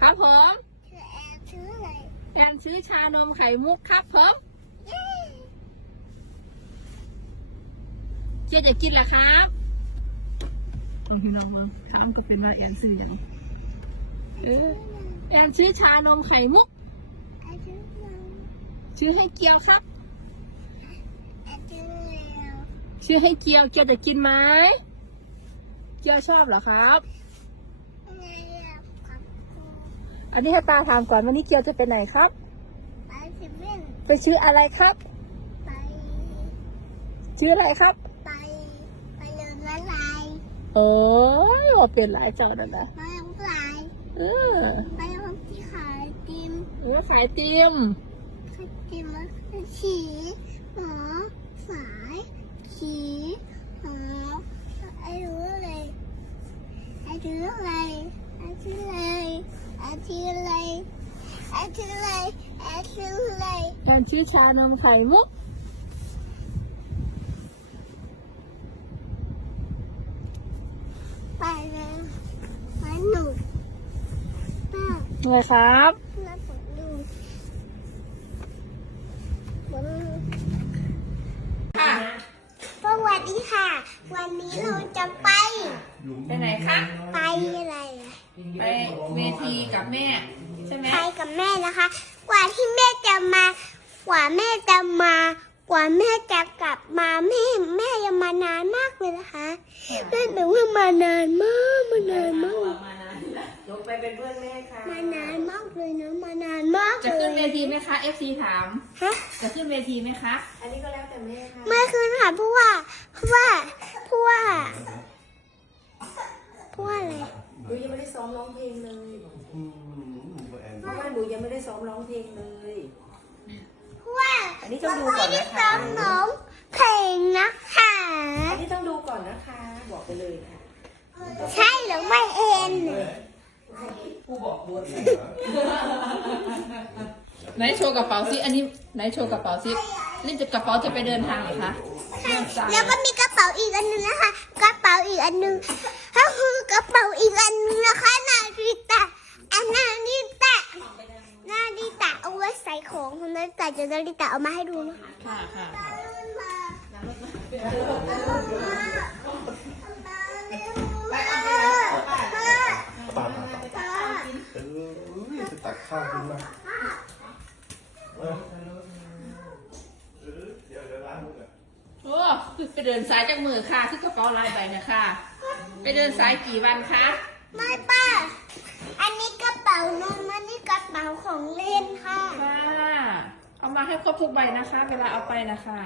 ครับผมชื่อแอนชื่ออะไรแอนซื้อชานมไข่มุกครับผมเย้เจ๊จะกินเหรอครับลองพี่น้องมึงถามก็เป็นว่าแอนซื้ออย่างนี้เออแอนซื้อชานมไข่มุกแอนชื่อน้องชื่อให้เกียวครับแอนชื่อแล้วชื่อให้เกียวเกียวจะกินไหมเกียวชอบเหรอครับ ไงอะครับครู อันนี้ให้ตาถามก่อนวันนี้เกียวจะไปไหนครับ ไปสิเว่นไปชื่ออะไรครับ ไป ชื่ออะไรครับ ไป ไปเดินละลายโอ้ยว่าเป็นหลายเจ้านั่นนะไปลงลายเออไปลงที่ขายติมเออขายเตีมขายติมแล้วฉีหมอสายฉีหมอไอ้รู้อะไรไอ้รู้อะไรไอ้ชื่ออะไรไอ้ ชื่ออะไรไอ้ชื่ออะไรไอ้ชื่ออะไรแอนชื่อชานมไข่มุก ไปแล้วไปหนูป้าไงครับ มาปดดูบนค่ะสวัสดีค่ะ วันนี้เราจะไป ไปไหนคะ ไปอะไรอะ ไปเวทีกับแม่ ใช่ไหมไปกับแม่นะคะ กว่าที่แม่จะมา กว่าแม่จะมา กว่าแม่จะกลับมาแม่แม่ยังมานานมากเลยนะคะแม่แบบว่ามานานมากมานานมาก ลงไปเป็นเพื่อนแม่ค่ะมานานมากเลยนะมานานมากจะเลขึ้นเวยทีไหมคะ FC ถาม ฮะจะขึ้นเวทีไหมคะ อันนี้ก็แล้วแต่แม่ค่ะไม่คืนค่ะเพราะว่าเพราะว่าเพราะว่าเพราะว่าอะไรห นูยังไม่ได้ซ้อมร้องเพลงเลยเพราะว่าหนูยังไม่ได้ซ้อมร้องเพลงเลย ว่าอันนี้ต้องดูก่อนนะคะซ้อมน้องเพลงนะคะอันนี้ต้องดูก่อนนะคะ บอกไปเลยค่ะ ใช่หรือไม่เอ็นไหนโชว์กระเป๋าซิ อันนี้ไหนโชว์กระเป๋าซินี่จะกระเป๋าจะไปเดินทางเหรอคะ แล้วก็มีกระเป๋าอีกอันหนึงนะคะ กระเป๋าอีกอันหนึง อันนึงนะคะนาฬิตาอันนาฬิตานาฬิตาเอาไว้ใส่ของของนาฬิตาจะนาฬิตาเอามาให้ดูนะคะค่ะค่ะปาดเออจะตักข้าวกินมาโอ้ไปเดินสายจากมือค่ะที่กระเป๋าลายใบนะคะ ไปเดินสายกี่วันคะ ไม่ป้า อันนี้กระเป๋านมอันนี้กระเป๋าของเล่นค่ะค่ะ เอามาให้ครบทุกใบนะคะ เวลาเอาไปนะคะ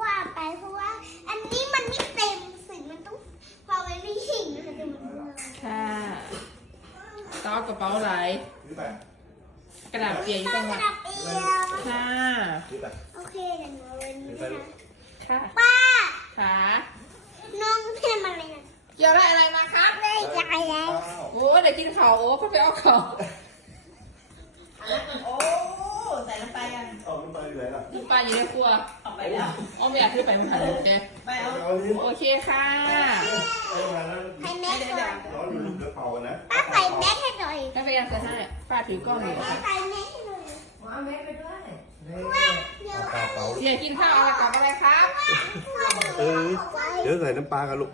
ว่าไปเพราะว่า อันนี้มันไม่เต็มสิมันต้องพอไว้ไม่หิ่งนะคะดูมันเลยค่ะ ต่อกระเป๋าไหลายถือไปกระดาษเปียกอยู่ตรงนั้นกระเปียวค่ะถือไปโอเคเดี๋ยวหนูเอาไว้นี่นะคะค่ะ ป้าค่ะ น้องเทมอะไรนะ เกี่ยวได้อะไรมาครับได้ยายแล้วข้าวโอ้เดี๋ยวกินข่าวโอ้เขาไปเอาข่าวโอ้ใส่ลงไปกันเอามันไปอยู่ไหนล่ะน้ำปลาอยู่ในครัวออกไปแล้วอ๋อไม่อยากขึ้นไปมันหันโอเคไปเอาเอานี้โอเคค่ะเอามาแล้วให้แม่ก่อนร้อนอยู่ลูกเดี๋ยวเป่ากันนะป้าใส่แม่ให้หน่อยถ้าไปยังจะให้ป้าถือกล้องอยู่ป้าใส่แม่ให้หน่อยเอาแม่ไปด้วยเดี๋ยวเอาเป่าเป่าเสียกินข้าวอะไรกับอะไรครับเออเดี๋ยวใส่น้ำปลากันลูก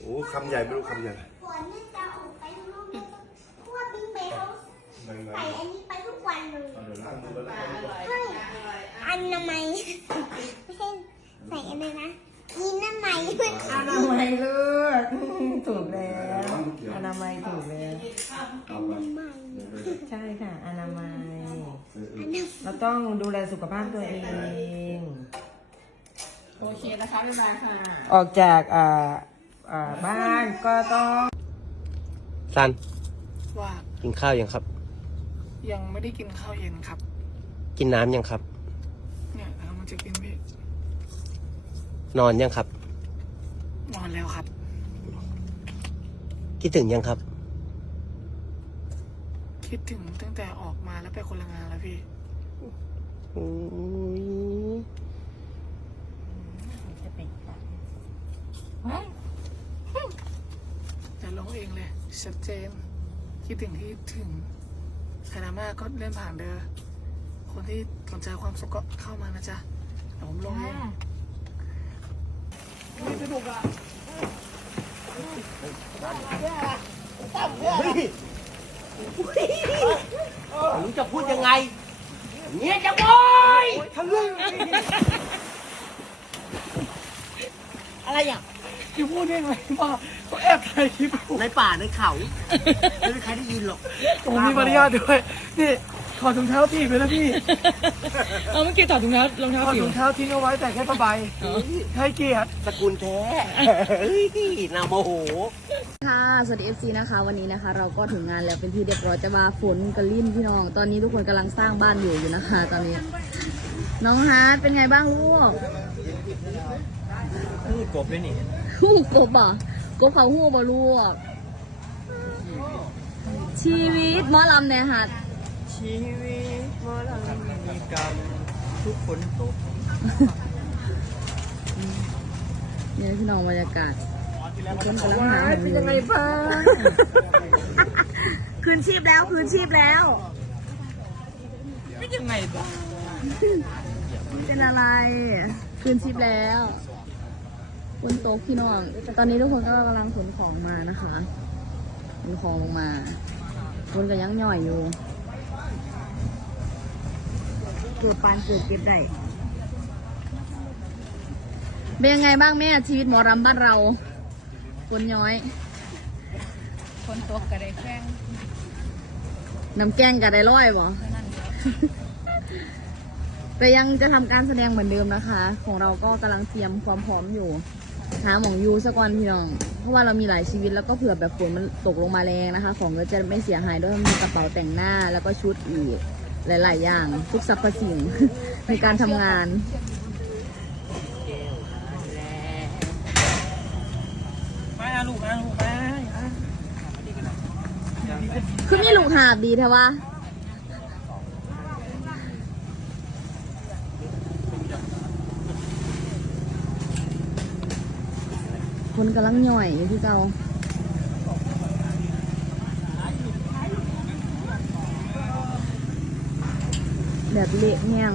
โอ้คำใหญ่ไม่รู้คำใหญ่ก่อนที่จะออกไปข้างนอกเนี่ยต้องเพราะว่าบิ๊กเบลไม่ไม่ใส่อันนี้ไปทุกวันเลยเอาเดี๋ยวล้างมือแล้วล้างมือก่อนใช่อันนามัยไม่ใช่ใส่อะไรนะยินนามัยอนามัยลูกถูกแล้วอนามัยถูกแล้วเอาไปใช่ค่ะอนามัยเออเออัอนนั้นเราต้องดูแลสุขภาพตัวเองโอเคนะคะบ๊ายบายค่ะ ออกจากอ่า อ่าบ้านก็ต้องซันว่ากินข้าวยังครับ ยังไม่ได้กินข้าวเย็นครับ กินน้ำยังครับ เนี่ยแล้วมันจะกินพี่นอนยังครับ นอนแล้วครับ คิดถึงยังครับ คิดถึงตั้งแต่ออกมาแล้วไปคนละงานแล้วพี่อุ๊ย จะลงเองเลย ชัดเจน คิดถึงที่ถึงใครดราม่าก็เล่นผ่านเด้อคนที่สนใจความสุขก็เข้ามานะจ๊ะเดี๋ยวผมลงเองมึงจะพูดยังไงเนี่ยจะบอยทะลึ่งอะไรอะ พี่พูดได้ไหมว่าเขาแอบถ่ายคลิปผมในป่าในเขาไม่มีใครได้ยินหรอกผมมีมารยาทด้วย นี่ถอดถุงเท้าถีบไปแล้วพี่เอาเมื่อกี้ถอดถุงเท้ารองเท้าถอดผิวถุงเท้าทิ้งเอาไว้แต่แค่ผ้าใบให้เกียรติสกุลแท้เฮ้ยนาโมโห ค่ะ สวัสดี FC นะคะ วันนี้นะคะ เราก็ถึงงานแล้วเป็นที่เรียบร้อยจะว่าฝนกระลิ่นพี่น้อง ตอนนี้ทุกคนกำลังสร้างบ้านอยู่อยู่นะคะ ตอนนี้ น้องฮาร์ดเป็นไงบ้างลูกนี่กบด้วยนี่ หูกบอะกบเขาหูบ่ลูกชีวิตหมอลำเนี่ยฮัดชีวิตมรณะมีกรรมทุกคนตกเนี่ยพี่น้องบรรยากาศทุกคนกำลังหาเป็นยังไงบ้างคืนชีพแล้วคืนชีพแล้วไม่ยังไงบ้างเป็นอะไร คืนชีพแล้ว บนโต๊ะพี่น้อง ตอนนี้ทุกคนก็กำลังขนของมานะคะขนของลงมาคนก็ยังย่อยอยู่ เกิดปานเกิดเก็บได้ เป็นยังไงบ้างแม่ชีวิตหมอรำบ้านเราคนย้อย คนตกกระไดแข้งน้ำแกงกับไดร้อยบ่แต่ยังจะทำการแสดงเหมือนเดิมนะคะ ของเราก็กำลังเตรียมความพร้อมอยู่ หาหมองยูสักวันพี่น้อง เพราะว่าเรามีหลายชีวิตแล้วก็เผื่อแบบฝนมันตกลงมาแรงนะคะ ของก็จะไม่เสียหายด้วยมีกระเป๋าแต่งหน้าแล้วก็ชุดอีกหลาย ๆ อย่าง ทุกสรรพสิ่งในการทำงาน มาลูกมาลูกมาคือมีลูกหาบดีแท้วะ คนกำลังย่อยอยู่ที่เก่าแบบเละแห้ง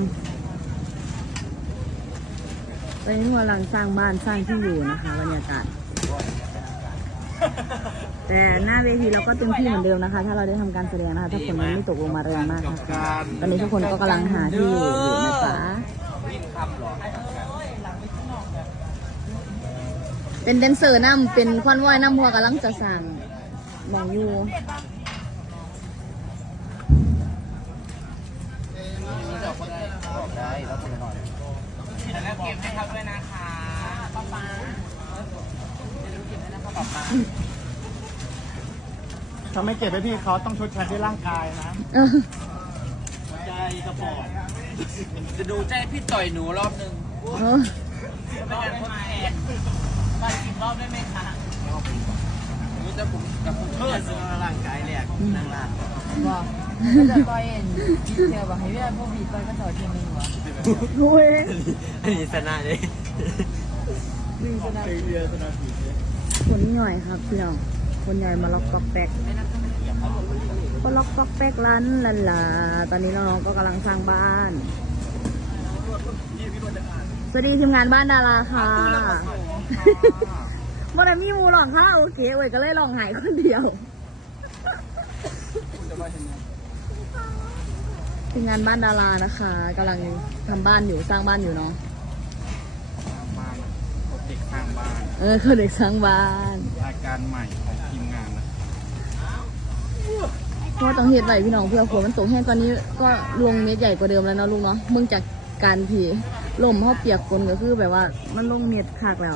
ตอนนี้กำลังสร้างบ้านสร้างที่อยู่นะคะบรรยากาศ แต่หน้าเวทีเราก็เต็มที่เหมือนเดิมนะคะ ถ้าเราได้ทำการแสดงนะคะถ้าฝนมันไม่ตกลงมาแรงมากนะคะตอนนี้ทุกคนก็กำลังหาที่อยู่อยู่นะคะเป็นแดนเซอร์น้ำเป็นควันว่ายน้ำพัวกำลังจะสั่งมองอยู่เขาไม่เก็บให้พี่เขาต้องชดใช้ด้วยร่างกายนะเออใจกระบอกจะดูใจพี่ต่อยหนูรอบหนึ่งเออรอบทดแทนมาอีกรอบได้ไหมคะหนูจะผมกับผมเพิ่มร่างกายแรกนั่งร้าน บอกจะต่อยเอ็นเดี๋ยวบอกให้เวลาพวกบีต่อยก็ต่อยทียนึงวะโอ้ยอันนี้ชนะเลยคนหน่อยครับพี่น้องคนใหญ่มาล็อกก๊อกแป๊กก็ล็อกก๊อกแป๊กร้านลันลาตอนนี้น้องๆก็กำลังสร้างบ้าน สวัสดีทีมงานบ้านดาราค่ะบ่ได้มีมูหรอกค่ะโอเคเว้ยก็เลยลองหายคนเดียว ทีมงานบ้านดารานะคะกำลังทำบ้านอยู่สร้างบ้านอยู่เนาะบ้านเด็กข้างบ้านเออคือเด็กสร้างบ้านรายการใหม่ของทีมงานนะเพราะว่าต้องเฮ็ดไว้พี่น้องเพื่อฝนมันตกแห้งตอนนี้ก็ลงเม็ดใหญ่กว่าเดิมแล้วเนาะลุงเนาะเมื่องจากการที่ลมเขาเปียกฝนก็คือแบบว่ามันลงเม็ดคักแล้ว